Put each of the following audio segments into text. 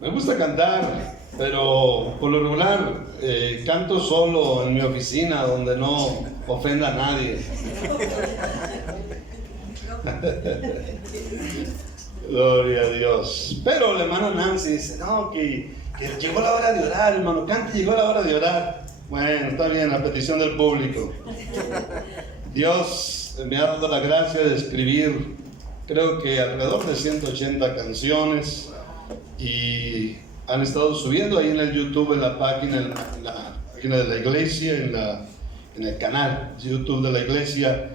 Me gusta cantar, pero por lo regular canto solo en mi oficina donde no ofenda a nadie. Gloria a Dios. Pero la hermana Nancy dice, no, que llegó la hora de orar, hermano, cante, llegó la hora de orar. Bueno, está bien, a petición del público. Dios me ha dado la gracia de escribir, creo que alrededor de 180 canciones, y han estado subiendo ahí en el YouTube, en la página, en la página de la iglesia, en el canal YouTube de la iglesia,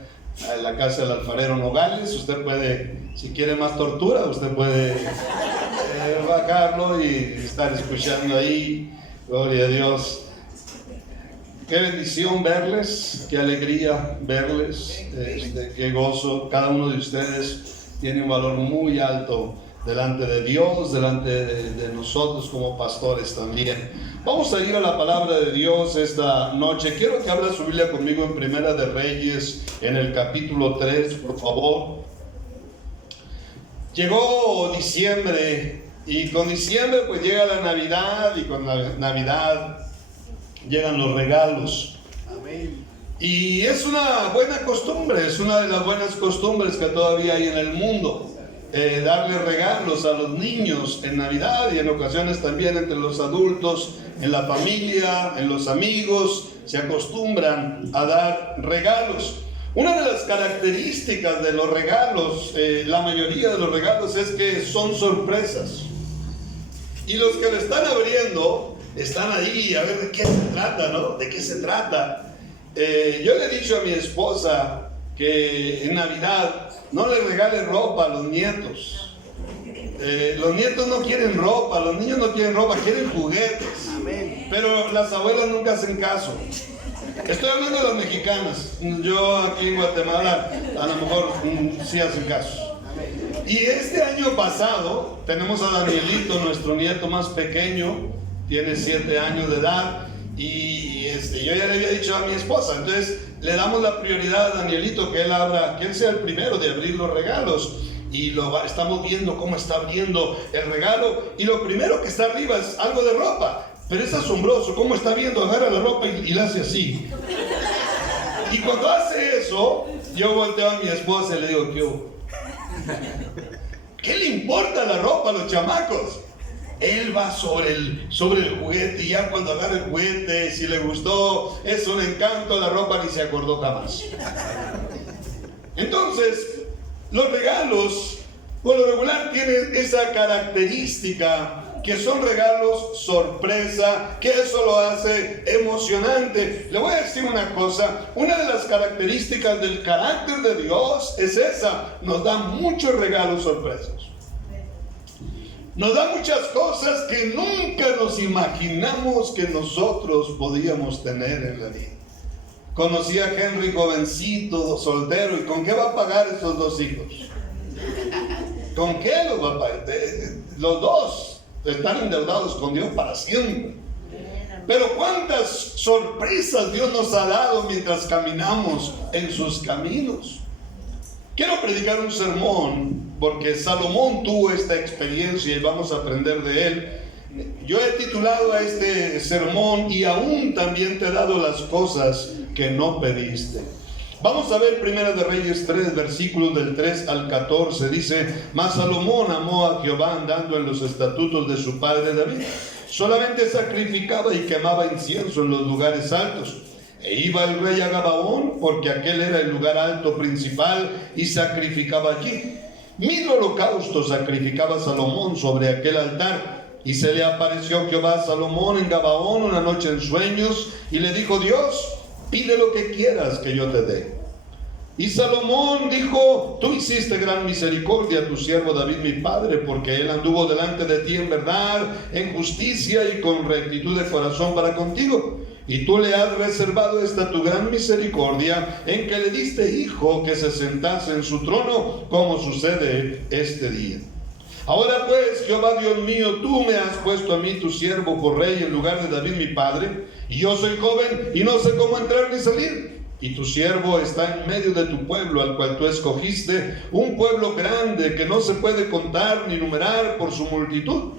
en la casa del alfarero Nogales. Usted puede, si quiere más tortura, usted puede bajarlo y estar escuchando ahí. Gloria a Dios. Qué bendición verles, qué alegría verles, qué gozo. Cada uno de ustedes tiene un valor muy alto delante de Dios, delante de nosotros como pastores también. Vamos a ir a la palabra de Dios esta noche. Quiero que abra su Biblia conmigo en Primera de Reyes, en el capítulo 3, por favor. Llegó diciembre, y con diciembre pues llega la Navidad, y con la Navidad llegan los regalos. Amén. Y es una buena costumbre, es una de las buenas costumbres que todavía hay en el mundo. Darle regalos a los niños en Navidad, y en ocasiones también entre los adultos, en la familia, en los amigos, se acostumbran a dar regalos. Una de las características de los regalos, la mayoría de los regalos, es que son sorpresas. Y los que lo están abriendo están ahí a ver de qué se trata, ¿no? ¿De qué se trata? Yo le he dicho a mi esposa que en Navidad no le regale ropa a los nietos. Los nietos no quieren ropa, los niños no quieren ropa, quieren juguetes. Amén. Pero las abuelas nunca hacen caso. Estoy hablando de las mexicanas. Yo aquí en Guatemala a lo mejor sí hacen caso. Y este año pasado tenemos a Danielito, nuestro nieto más pequeño, tiene 7 años de edad, y yo ya le había dicho a mi esposa, entonces le damos la prioridad a Danielito, que él sea el primero de abrir los regalos, y estamos viendo cómo está abriendo el regalo, y lo primero que está arriba es algo de ropa, pero es asombroso cómo está viendo, agarra la ropa y la hace así, y cuando hace eso, yo volteo a mi esposa y le digo, ¿qué hubo? ¿Qué le importa la ropa a los chamacos? Él va sobre el juguete, y ya cuando agarra el juguete, si le gustó, es un encanto, la ropa ni se acordó jamás. Entonces, los regalos, por lo regular, tienen esa característica, que son regalos sorpresa, que eso lo hace emocionante. Le voy a decir una cosa, una de las características del carácter de Dios es esa, nos da muchos regalos sorpresas. Nos da muchas cosas que nunca nos imaginamos que nosotros podíamos tener en la vida. Conocí a Henry jovencito, soltero, ¿y con qué va a pagar esos 2 hijos? ¿Con qué los va a pagar? Los 2 están endeudados con Dios para siempre. Pero cuántas sorpresas Dios nos ha dado mientras caminamos en sus caminos. Quiero predicar un sermón porque Salomón tuvo esta experiencia y vamos a aprender de él. Yo he titulado a este sermón, y aún también te he dado las cosas que no pediste. Vamos a ver Primera de Reyes 3, versículos del 3 al 14. Dice: Mas Salomón amó a Jehová andando en los estatutos de su padre David. Solamente sacrificaba y quemaba incienso en los lugares altos. E iba el rey a Gabaón, porque aquel era el lugar alto principal, y sacrificaba allí. 1000 holocaustos sacrificaba Salomón sobre aquel altar. Y se le apareció Jehová a Salomón en Gabaón una noche en sueños, y le dijo Dios: pide lo que quieras que yo te dé. Y Salomón dijo: tú hiciste gran misericordia a tu siervo David mi padre, porque él anduvo delante de ti en verdad, en justicia y con rectitud de corazón para contigo. Y tú le has reservado esta tu gran misericordia, en que le diste hijo que se sentase en su trono, como sucede este día. Ahora pues, Jehová Dios mío, tú me has puesto a mí tu siervo por rey en lugar de David mi padre, y yo soy joven y no sé cómo entrar ni salir. Y tu siervo está en medio de tu pueblo, al cual tú escogiste, un pueblo grande que no se puede contar ni numerar por su multitud.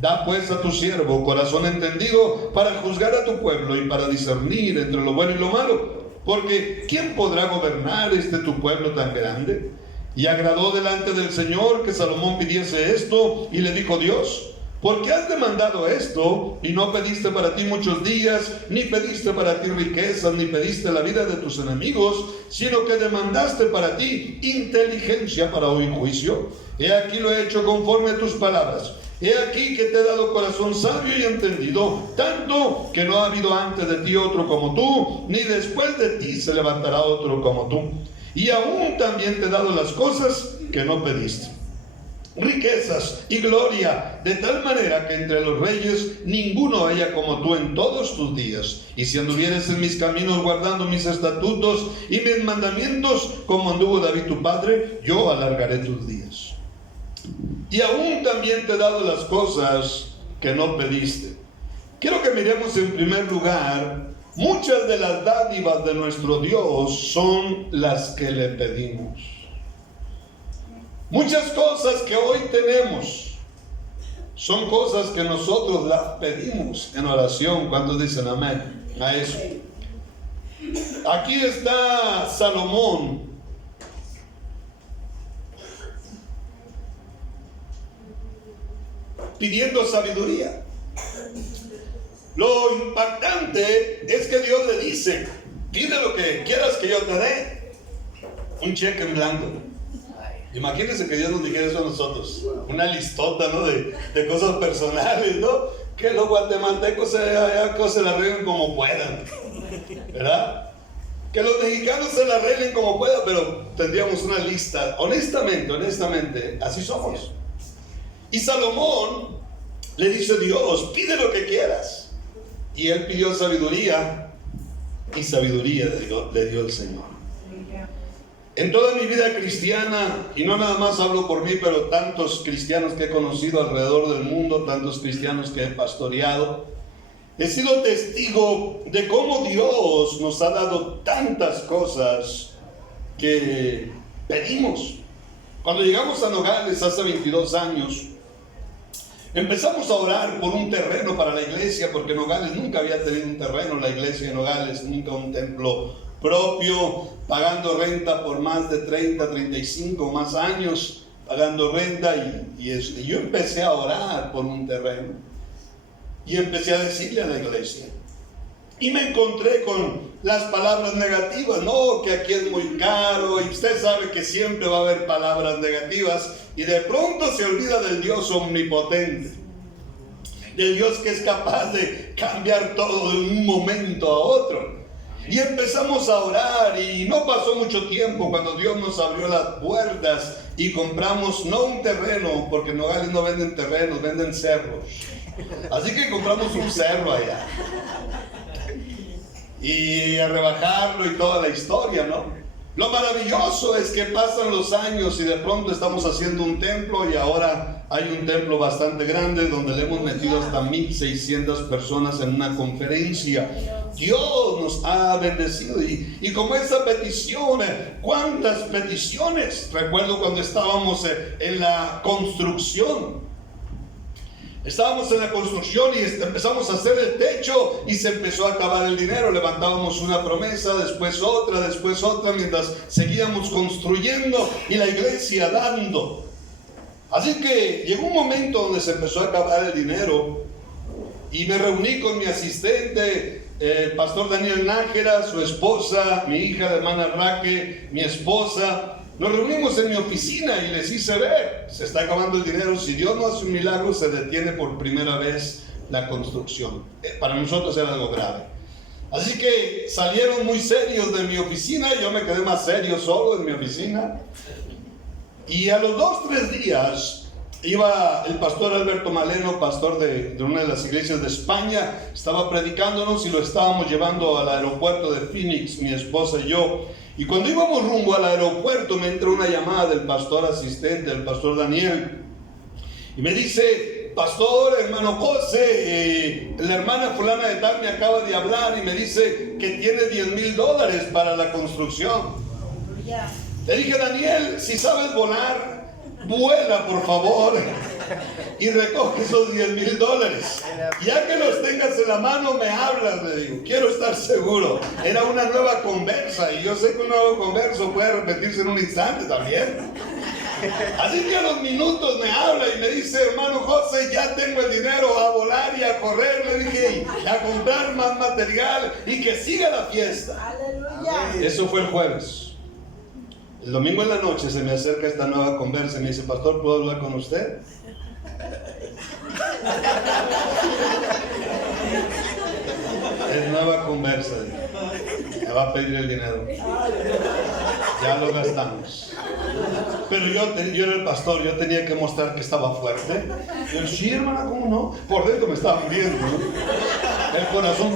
Da pues a tu siervo corazón entendido para juzgar a tu pueblo y para discernir entre lo bueno y lo malo. Porque ¿quién podrá gobernar tu pueblo tan grande? Y agradó delante del Señor que Salomón pidiese esto, y le dijo Dios: ¿por qué has demandado esto y no pediste para ti muchos días, ni pediste para ti riquezas, ni pediste la vida de tus enemigos, sino que demandaste para ti inteligencia para oír juicio? He aquí lo he hecho conforme a tus palabras. He aquí que te he dado corazón sabio y entendido, tanto que no ha habido antes de ti otro como tú, ni después de ti se levantará otro como tú. Y aún también te he dado las cosas que no pediste, riquezas y gloria, de tal manera que entre los reyes ninguno haya como tú en todos tus días. Y si anduvieres en mis caminos guardando mis estatutos y mis mandamientos, como anduvo David tu padre, yo alargaré tus días. Y aún también te he dado las cosas que no pediste. Quiero que miremos en primer lugar, muchas de las dádivas de nuestro Dios son las que le pedimos. Muchas cosas que hoy tenemos son cosas que nosotros las pedimos en oración. ¿Cuántos dicen amén a eso? Aquí está Salomón pidiendo sabiduría. Lo impactante es que Dios le dice: pide lo que quieras que yo te dé. Un cheque en blanco. Imagínense que Dios nos dijera eso a nosotros. Una listota, ¿no? de cosas personales, ¿no? Que los guatemaltecos se la arreglen como puedan, ¿verdad? Que los mexicanos se la arreglen como puedan, pero tendríamos una lista. Honestamente, así somos. Y Salomón le dice a Dios: pide lo que quieras. Y él pidió sabiduría, y sabiduría le dio el Señor. En toda mi vida cristiana, y no nada más hablo por mí, pero tantos cristianos que he conocido alrededor del mundo, tantos cristianos que he pastoreado, he sido testigo de cómo Dios nos ha dado tantas cosas que pedimos. Cuando llegamos a Nogales hace 22 años, empezamos a orar por un terreno para la iglesia, porque Nogales nunca había tenido un terreno, la iglesia de Nogales, nunca un templo propio, pagando renta por más de 30, 35 más años, pagando renta, y yo empecé a orar por un terreno, y empecé a decirle a la iglesia, y me encontré con las palabras negativas: no, que aquí es muy caro, y usted sabe que siempre va a haber palabras negativas, y de pronto se olvida del Dios omnipotente, del Dios que es capaz de cambiar todo de un momento a otro. Y empezamos a orar, y no pasó mucho tiempo cuando Dios nos abrió las puertas y compramos, no un terreno, porque en Nogales no venden terrenos, venden cerros. Así que compramos un cerro allá, y a rebajarlo y toda la historia, ¿no? Lo maravilloso es que pasan los años y de pronto estamos haciendo un templo, y ahora hay un templo bastante grande donde le hemos metido hasta 1,600 personas en una conferencia. Dios nos ha bendecido, y como esa petición, ¿cuántas peticiones? Recuerdo cuando estábamos en la construcción. Estábamos en la construcción y empezamos a hacer el techo, y se empezó a acabar el dinero. Levantábamos una promesa, después otra, mientras seguíamos construyendo y la iglesia dando. Así que llegó un momento donde se empezó a acabar el dinero, y me reuní con mi asistente, pastor Daniel Nájera, su esposa, mi hija, la hermana Raque, mi esposa. Nos reunimos en mi oficina y les hice ver: se está acabando el dinero, si Dios no hace un milagro, se detiene por primera vez la construcción. Para nosotros era algo grave. Así que salieron muy serios de mi oficina, y yo me quedé más serio solo en mi oficina. Y a los 2-3 días iba el pastor Alberto Maleno, pastor de una de las iglesias de España, estaba predicándonos, y lo estábamos llevando al aeropuerto de Phoenix, mi esposa y yo. Y cuando íbamos rumbo al aeropuerto, me entró una llamada del pastor asistente, el pastor Daniel, y me dice: pastor, hermano José, la hermana fulana de tal me acaba de hablar y me dice que tiene $10,000 para la construcción. Le dije: Daniel, si sabes volar, vuela por favor. y recoge esos $10,000. Ya que los tengas en la mano, me hablas, le digo. Quiero estar seguro. Era una nueva conversa, y yo sé que un nuevo converso puede repetirse en un instante también. Así que a los minutos me habla y me dice: hermano José, ya tengo el dinero, a volar y a correr, le dije, y a comprar más material y que siga la fiesta. Aleluya. Eso fue el jueves. El domingo en la noche se me acerca esta nueva conversa y me dice: pastor, ¿puedo hablar con usted? Es nueva conversa. Me va a pedir el dinero. Ya lo gastamos. Pero yo era el pastor, yo tenía que mostrar que estaba fuerte. Yo, sí, hermana, ¿cómo no? Por dentro me estaba muriendo, ¿no? El corazón,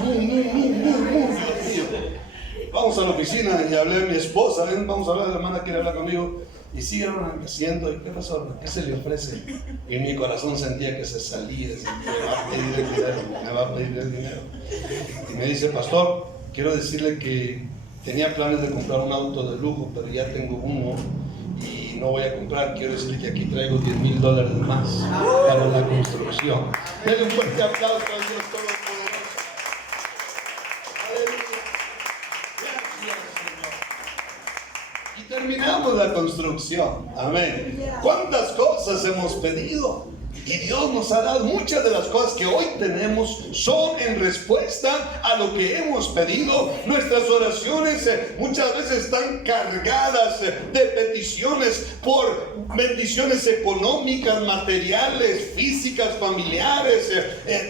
Vamos a la oficina y hablé a mi esposa. Ven, vamos a hablar, la hermana quiere hablar conmigo. Y sigue, hermana, me siento. ¿Y qué pasó, hermana? ¿Qué se le ofrece? Y mi corazón sentía que se salía. Me va a pedir el dinero, me va a pedir el dinero. Y me dice: pastor, quiero decirle que tenía planes de comprar un auto de lujo, pero ya tengo uno y no voy a comprar. Quiero decirle que aquí traigo $10,000 más para la construcción. Denle un fuerte aplauso a Dios Todopoderoso. Aleluya. Gracias, Señor. Y terminamos la construcción. Amén. ¿Cuántas cosas hemos pedido? Y Dios nos ha dado. Muchas de las cosas que hoy tenemos son en respuesta a lo que hemos pedido. Nuestras oraciones muchas veces están cargadas de peticiones por bendiciones económicas, materiales, físicas, familiares,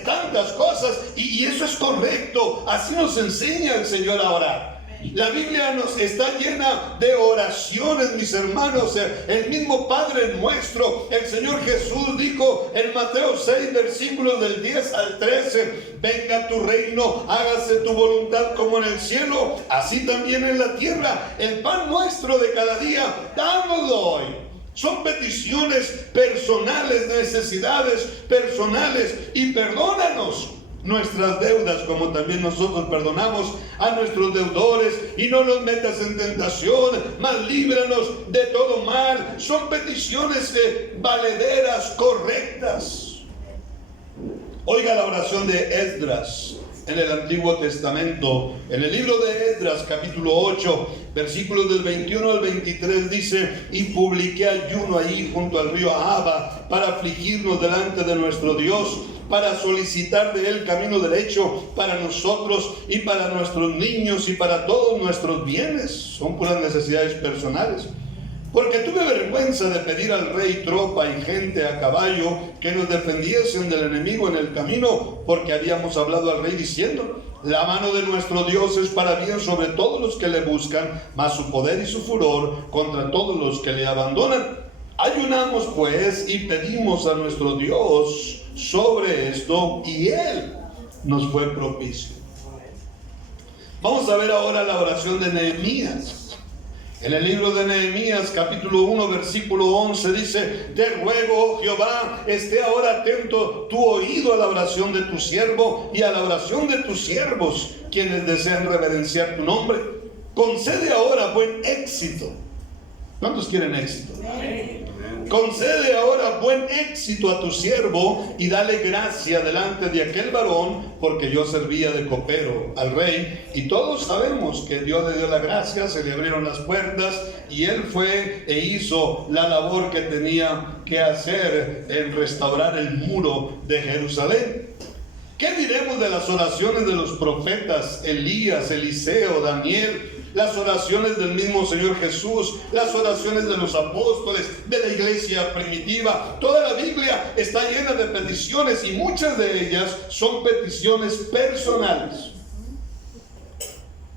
tantas cosas, y eso es correcto. Así nos enseña el Señor a orar. La Biblia nos está llena de oraciones, mis hermanos. El mismo Padre Nuestro, el Señor Jesús dijo en Mateo 6, versículos del 10 al 13: venga tu reino, hágase tu voluntad como en el cielo, así también en la tierra. El pan nuestro de cada día, dánoslo hoy. Son peticiones personales, necesidades personales. Y perdónanos nuestras deudas, como también nosotros perdonamos a nuestros deudores, y no nos metas en tentación, mas líbranos de todo mal. Son peticiones valederas, correctas. Oiga la oración de Esdras en el Antiguo Testamento. En el libro de Esdras, capítulo 8, versículos del 21 al 23, dice: y publiqué ayuno ahí junto al río Ahava para afligirnos delante de nuestro Dios, para solicitar de él camino derecho para nosotros y para nuestros niños y para todos nuestros bienes. Son puras necesidades personales. Porque tuve vergüenza de pedir al rey tropa y gente a caballo que nos defendiesen del enemigo en el camino, porque habíamos hablado al rey diciendo: la mano de nuestro Dios es para bien sobre todos los que le buscan, mas su poder y su furor contra todos los que le abandonan. Ayunamos pues y pedimos a nuestro Dios sobre esto, y él nos fue propicio. Vamos a ver ahora la oración de Nehemías. En el libro de Nehemías, capítulo 1, versículo 11, dice: te ruego, Jehová, esté ahora atento tu oído a la oración de tu siervo y a la oración de tus siervos, quienes desean reverenciar tu nombre. Concede ahora buen éxito. ¿Cuántos quieren éxito? Concede ahora buen éxito a tu siervo y dale gracia delante de aquel varón, porque yo servía de copero al rey, y todos sabemos que Dios le dio la gracia, se le abrieron las puertas y él fue e hizo la labor que tenía que hacer en restaurar el muro de Jerusalén. ¿Qué diremos de las oraciones de los profetas Elías, Eliseo, Daniel? Las oraciones del mismo Señor Jesús, las oraciones de los apóstoles, de la iglesia primitiva. Toda la Biblia está llena de peticiones, y muchas de ellas son peticiones personales,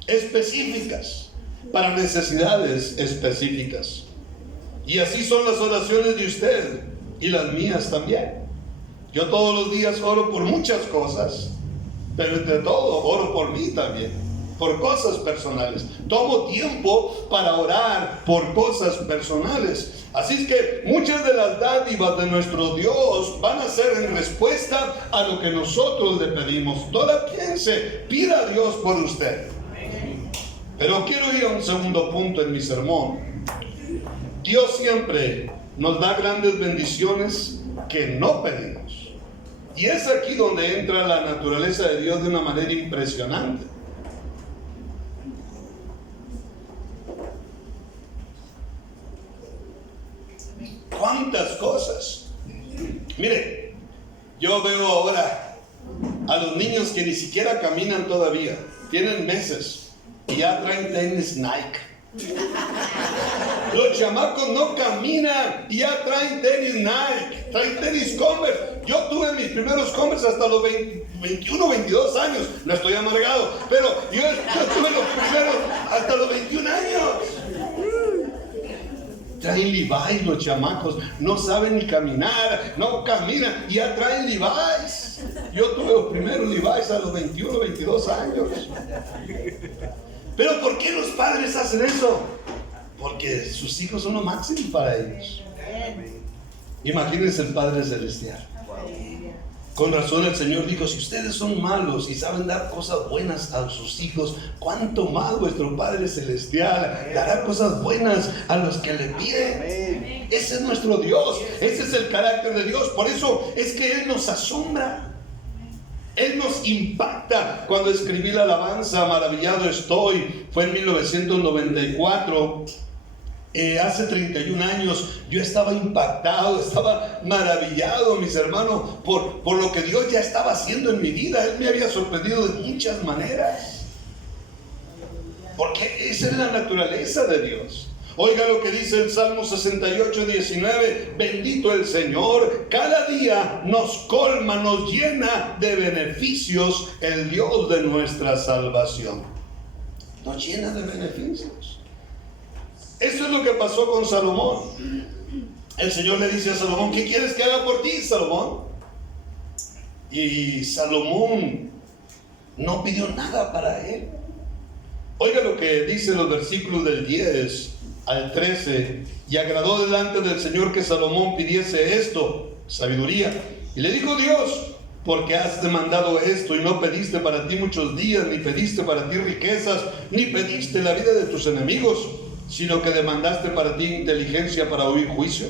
específicas, para necesidades específicas. Y así son las oraciones de usted y las mías también. Yo todos los días oro por muchas cosas, pero entre todo oro por mí también, por cosas personales. Tomo tiempo para orar por cosas personales. Así es que muchas de las dádivas de nuestro Dios van a ser en respuesta a lo que nosotros le pedimos. No la piense, pida a Dios por usted. Pero quiero ir a un segundo punto en mi sermón. Dios siempre nos da grandes bendiciones que no pedimos. Y es aquí donde entra la naturaleza de Dios de una manera impresionante. ¿Cuántas cosas? Mire, yo veo ahora a los niños que ni siquiera caminan todavía, tienen meses y ya traen tenis Nike. Los chamacos no caminan y ya traen tenis Nike, traen tenis Converse. Yo tuve mis primeros Converse hasta los 21, 22 años. No estoy amargado, pero yo tuve los primeros hasta los 21 años. Traen Levi's los chamacos, no saben ni caminar, no caminan y ya traen Levi's. Yo tuve los primeros Levi's a los 21, 22 años. Pero ¿por qué los padres hacen eso? Porque sus hijos son lo máximo para ellos. Imagínense el Padre Celestial. Con razón el Señor dijo, si ustedes son malos y saben dar cosas buenas a sus hijos, ¿cuánto más vuestro Padre Celestial dará cosas buenas a los que le piden? Ese es nuestro Dios, ese es el carácter de Dios. Por eso es que Él nos asombra, Él nos impacta. Cuando escribí la alabanza Maravillado estoy, fue en 1994. Hace 31 años yo estaba impactado, estaba maravillado, mis hermanos, por lo que Dios ya estaba haciendo en mi vida. Él me había sorprendido de muchas maneras, porque esa es la naturaleza de Dios. Oiga lo que dice el Salmo 68, 19: bendito el Señor, cada día nos colma, nos llena de beneficios el Dios de nuestra salvación. Nos llena de beneficios. Eso es lo que pasó con Salomón. El Señor le dice a Salomón, ¿qué quieres que haga por ti, Salomón? Y Salomón no pidió nada para él. Oiga lo que dice los versículos del 10 al 13. Y agradó delante del Señor que Salomón pidiese esto, sabiduría. Y le dijo Dios, porque has demandado esto y no pediste para ti muchos días, ni pediste para ti riquezas, ni pediste la vida de tus enemigos, sino que demandaste para ti inteligencia para oír juicio.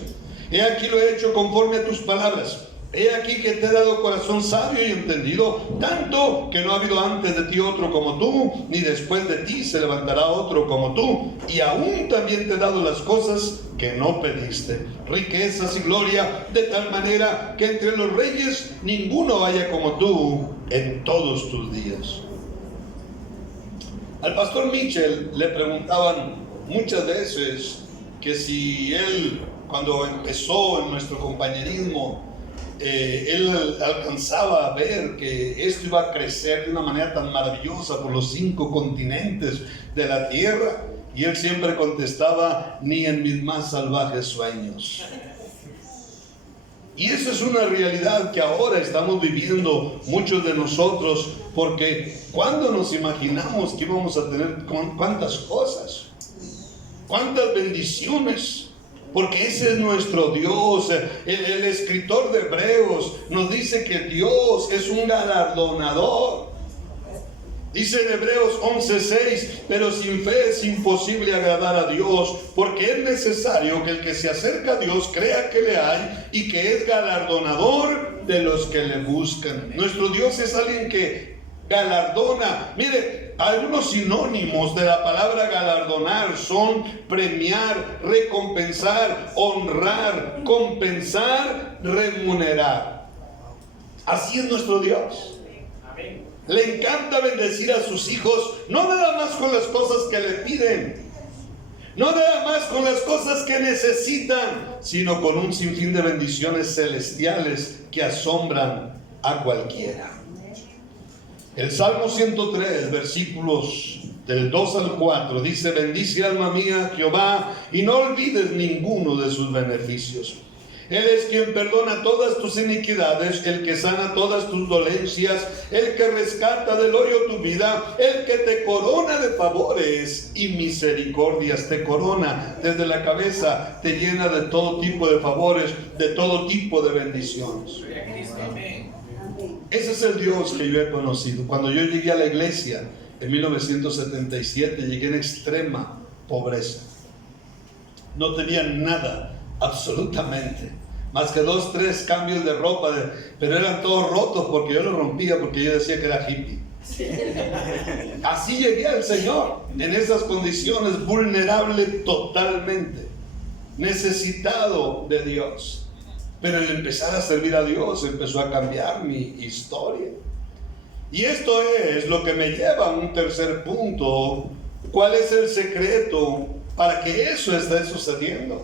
He aquí lo he hecho conforme a tus palabras. He aquí que te he dado corazón sabio y entendido, tanto que no ha habido antes de ti otro como tú, ni después de ti se levantará otro como tú. Y aún también te he dado las cosas que no pediste, riquezas y gloria, de tal manera que entre los reyes ninguno haya como tú en todos tus días. Al pastor Mitchell le preguntaban muchas veces que si él, cuando empezó en nuestro compañerismo, él alcanzaba a ver que esto iba a crecer de una manera tan maravillosa por los 5 continentes de la tierra, y él siempre contestaba, ni en mis más salvajes sueños. Y eso es una realidad que ahora estamos viviendo muchos de nosotros, porque cuando nos imaginamos que íbamos a tener cuántas cosas, cuántas bendiciones, porque ese es nuestro Dios. El escritor de Hebreos nos dice que Dios es un galardonador. Dice en Hebreos 11:6, pero sin fe es imposible agradar a Dios, porque es necesario que el que se acerca a Dios crea que le hay y que es galardonador de los que le buscan. Nuestro Dios es alguien que galardona. Mire, algunos sinónimos de la palabra galardonar son premiar, recompensar, honrar, compensar, remunerar. Así es nuestro Dios. Le encanta bendecir a sus hijos, no nada más con las cosas que le piden, no nada más con las cosas que necesitan, sino con un sinfín de bendiciones celestiales que asombran a cualquiera. El Salmo 103, versículos del 2 al 4, dice: bendice alma mía a Jehová y no olvides ninguno de sus beneficios. Él es quien perdona todas tus iniquidades, el que sana todas tus dolencias, el que rescata del hoyo tu vida, el que te corona de favores y misericordias, te corona desde la cabeza, te llena de todo tipo de favores, de todo tipo de bendiciones. Ese es el Dios que yo he conocido. Cuando yo llegué a la iglesia en 1977, llegué en extrema pobreza. No tenía nada, absolutamente. más que 2, 3 cambios de ropa, pero eran todos rotos porque yo los rompía, porque yo decía que era hippie. Así llegué al Señor, en esas condiciones, vulnerable totalmente, necesitado de Dios. Pero al empezar a servir a Dios empezó a cambiar mi historia. Y esto es lo que me lleva a un tercer punto. ¿Cuál es el secreto para que eso esté sucediendo?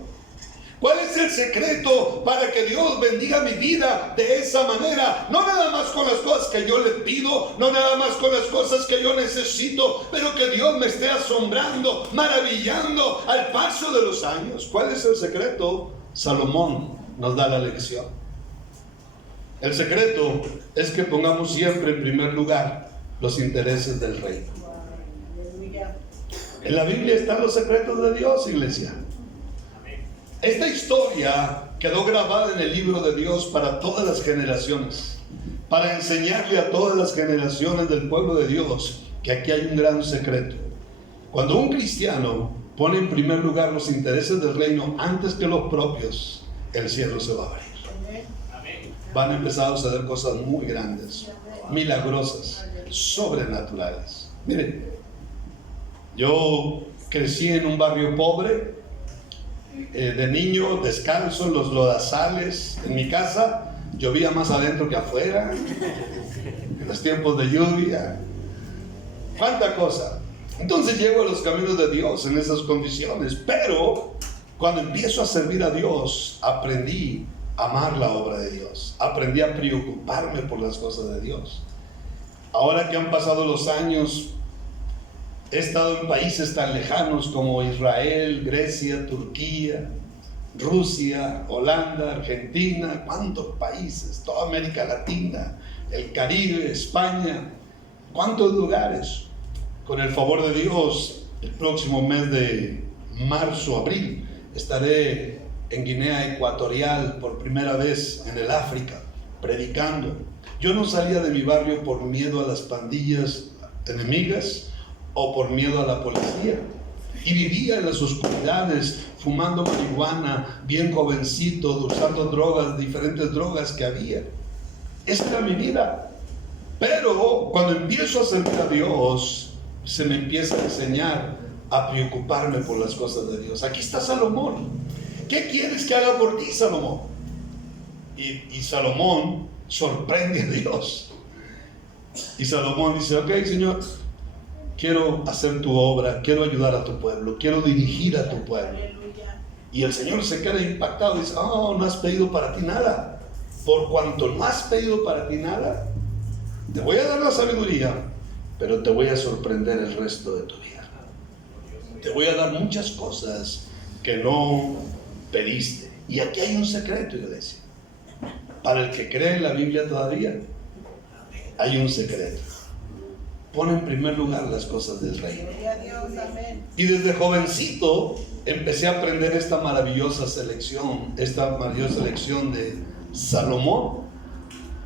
¿Cuál es el secreto para que Dios bendiga mi vida de esa manera? No nada más con las cosas que yo le pido, no nada más con las cosas que yo necesito, pero que Dios me esté asombrando, maravillando al paso de los años. ¿Cuál es el secreto? Salomón nos da la lección. El secreto es que pongamos siempre en primer lugar los intereses del reino. En la Biblia están los secretos de Dios, iglesia. Esta historia quedó grabada en el libro de Dios para todas las generaciones, para enseñarle a todas las generaciones del pueblo de Dios que aquí hay un gran secreto. Cuando un cristiano pone en primer lugar los intereses del reino antes que los propios, el cielo se va a abrir. Van a empezar a suceder cosas muy grandes, milagrosas, sobrenaturales. Miren, yo crecí en un barrio pobre, de niño, descalzo en los lodazales. En mi casa llovía más adentro que afuera, en los tiempos de lluvia. ¿Cuánta cosa? Entonces llego a los caminos de Dios en esas condiciones, pero cuando empiezo a servir a Dios, aprendí a amar la obra de Dios, aprendí a preocuparme por las cosas de Dios. Ahora que han pasado los años, he estado en países tan lejanos como Israel, Grecia, Turquía, Rusia, Holanda, Argentina, cuántos países, toda América Latina, el Caribe, España, cuántos lugares. Con el favor de Dios, el próximo mes de marzo, abril, estaré en Guinea Ecuatorial por primera vez en el África, predicando. Yo no salía de mi barrio por miedo a las pandillas enemigas o por miedo a la policía, y vivía en las oscuridades fumando marihuana, bien jovencito, usando drogas, diferentes drogas que había. Esa era mi vida. Pero cuando empiezo a servir a Dios, se me empieza a enseñar a preocuparme por las cosas de Dios. Aquí está Salomón. ¿Qué quieres que haga por ti, Salomón? Y Salomón sorprende a Dios. Y Salomón dice: ok, Señor, quiero hacer tu obra, quiero ayudar a tu pueblo, quiero dirigir a tu pueblo. Y el Señor se queda impactado y dice: oh, no has pedido para ti nada. Por cuanto no has pedido para ti nada, te voy a dar la sabiduría, pero te voy a sorprender el resto de tu vida. Te voy a dar muchas cosas que no pediste. Y aquí hay un secreto, iglesia. Para el que cree en la Biblia todavía, hay un secreto. Pone en primer lugar las cosas del reino. Y desde jovencito empecé a aprender esta maravillosa lección de Salomón.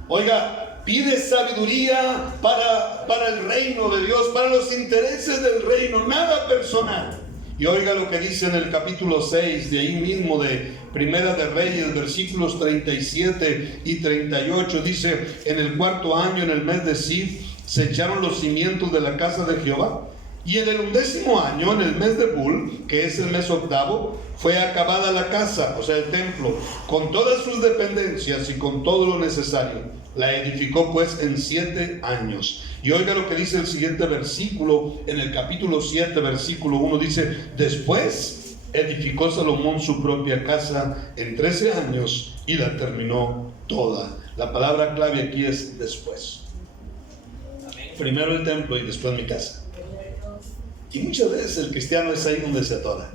Oiga, pide sabiduría para el reino de Dios, para los intereses del reino, nada personal. Y oiga lo que dice en el capítulo 6 de ahí mismo de Primera de Reyes, versículos 37 y 38. Dice: en el 4º año, en el mes de Sif, se echaron los cimientos de la casa de Jehová, y en el 11º año, en el mes de Bul, que es el mes 8º, fue acabada la casa, o sea el templo, con todas sus dependencias y con todo lo necesario. La edificó pues en 7 años. Y oiga lo que dice el siguiente versículo, en el capítulo 7, versículo 1, dice: después edificó Salomón su propia casa en 13 años y la terminó toda. La palabra clave aquí es después. Primero el templo y después mi casa. Y muchas veces el cristiano es ahí donde se atora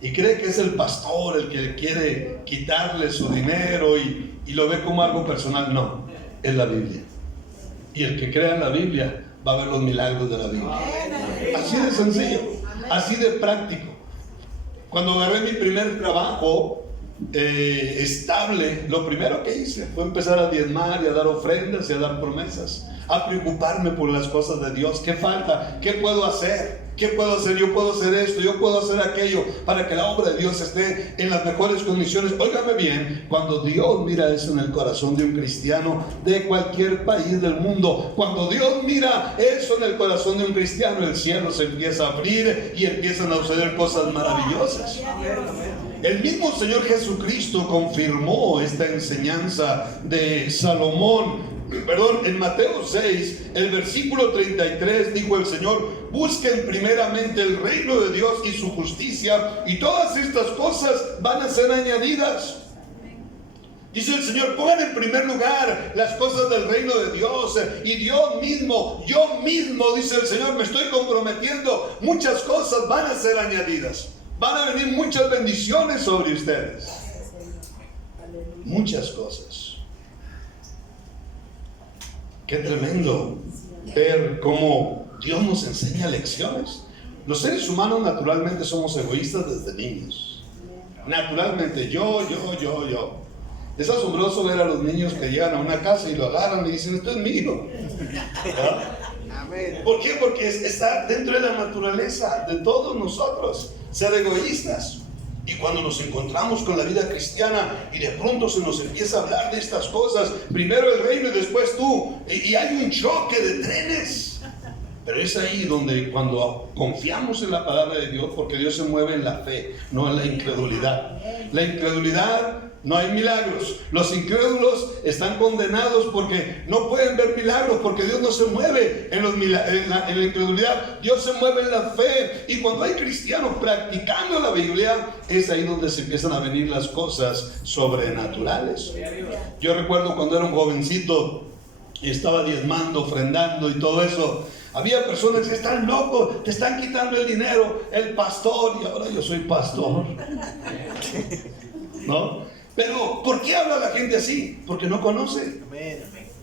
y cree que es el pastor el que quiere quitarle su dinero y lo ve como algo personal. No, es la Biblia. Y el que crea en la Biblia va a ver los milagros de la Biblia. Así de sencillo, así de práctico. Cuando agarré mi primer trabajo, estable, lo primero que hice fue empezar a diezmar y a dar ofrendas y a dar promesas, a preocuparme por las cosas de Dios. ¿Qué falta? ¿Qué puedo hacer? ¿Qué puedo hacer? Yo puedo hacer esto, yo puedo hacer aquello, para que la obra de Dios esté en las mejores condiciones. Óigame bien, cuando Dios mira eso en el corazón de un cristiano de cualquier país del mundo, cuando Dios mira eso en el corazón de un cristiano, el cielo se empieza a abrir y empiezan a suceder cosas maravillosas. El mismo Señor Jesucristo confirmó esta enseñanza de Salomón. En Mateo 6, el versículo 33, dijo el Señor: busquen primeramente el reino de Dios y su justicia, y todas estas cosas van a ser añadidas. Dice el Señor: pongan en primer lugar las cosas del reino de Dios, y Dios mismo, yo mismo, dice el Señor, me estoy comprometiendo, muchas cosas van a ser añadidas. Van a venir muchas bendiciones sobre ustedes. Muchas cosas. Qué tremendo ver cómo Dios nos enseña lecciones. Los seres humanos naturalmente somos egoístas desde niños. Naturalmente, yo. Es asombroso ver a los niños que llegan a una casa y lo agarran y dicen: esto es mío. ¿Verdad? ¿Por qué? Porque está dentro de la naturaleza de todos nosotros ser egoístas. Y cuando nos encontramos con la vida cristiana y de pronto se nos empieza a hablar de estas cosas, primero el reino y después tú, y hay un choque de trenes. Pero es ahí donde, cuando confiamos en la palabra de Dios, porque Dios se mueve en la fe, no en la incredulidad. La incredulidad, no hay milagros. Los incrédulos están condenados porque no pueden ver milagros, porque Dios no se mueve en la incredulidad. Dios se mueve en la fe. Y cuando hay cristianos practicando la Biblia, es ahí donde se empiezan a venir las cosas sobrenaturales. Yo recuerdo cuando era un jovencito y estaba diezmando, ofrendando y todo eso. Había personas que están locos, te están quitando el dinero, el pastor, y ahora yo soy pastor. ¿No? Pero, ¿por qué habla la gente así? Porque no conoce.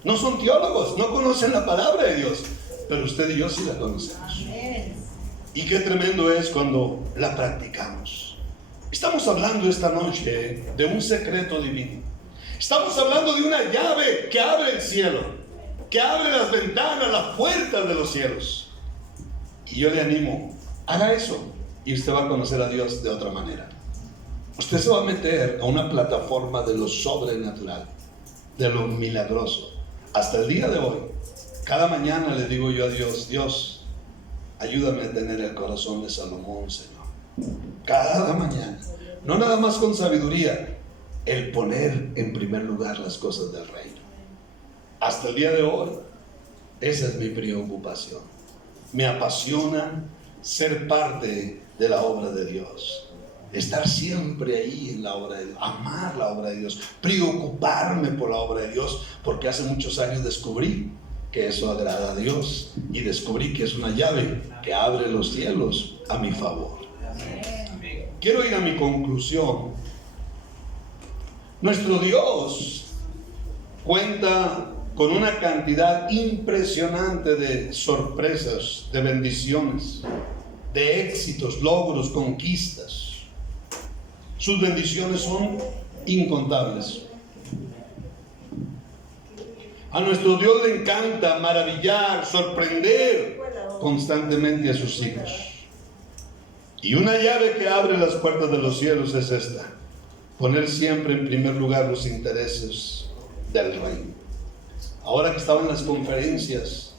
No son teólogos, no conocen la palabra de Dios. Pero usted y yo sí la conocemos. Y qué tremendo es cuando la practicamos. Estamos hablando esta noche de un secreto divino. Estamos hablando de una llave que abre el cielo, que abre las ventanas, las puertas de los cielos. Y yo le animo, haga eso y usted va a conocer a Dios de otra manera. Usted se va a meter a una plataforma de lo sobrenatural, de lo milagroso. Hasta el día de hoy, cada mañana le digo yo a Dios: Dios, ayúdame a tener el corazón de Salomón, Señor. Cada mañana, no nada más con sabiduría, el poner en primer lugar las cosas del reino. Hasta el día de hoy, esa es mi preocupación. Me apasiona ser parte de la obra de Dios. Estar siempre ahí en la obra de Dios, amar la obra de Dios, preocuparme por la obra de Dios, porque hace muchos años descubrí que eso agrada a Dios y descubrí que es una llave que abre los cielos a mi favor. Quiero ir a mi conclusión. Nuestro Dios cuenta con una cantidad impresionante de sorpresas, de bendiciones, de éxitos, logros, conquistas. Sus bendiciones son incontables. A nuestro Dios le encanta maravillar, sorprender constantemente a sus hijos. Y una llave que abre las puertas de los cielos es esta: poner siempre en primer lugar los intereses del reino. Ahora que estaba en las conferencias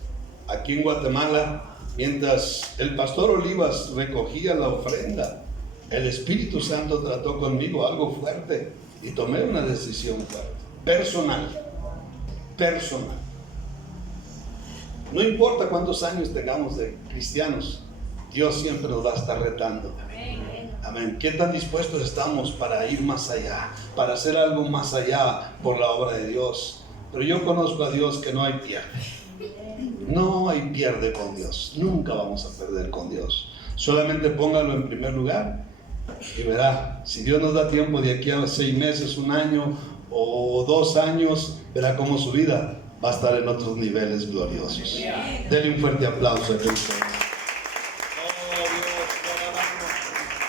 aquí en Guatemala, mientras el pastor Olivas recogía la ofrenda, el Espíritu Santo trató conmigo algo fuerte y tomé una decisión fuerte, personal. No importa cuántos años tengamos de cristianos, Dios siempre nos va a estar retando. Amén. ¿Qué tan dispuestos estamos para ir más allá, para hacer algo más allá por la obra de Dios? Pero yo conozco a Dios que no hay pierde. No hay pierde con Dios. Nunca vamos a perder con Dios. Solamente póngalo en primer lugar y verá. Si Dios nos da tiempo de aquí a 6 meses, 1 año o 2 años, verá cómo su vida va a estar en otros niveles gloriosos. Denle un fuerte aplauso a Cristo.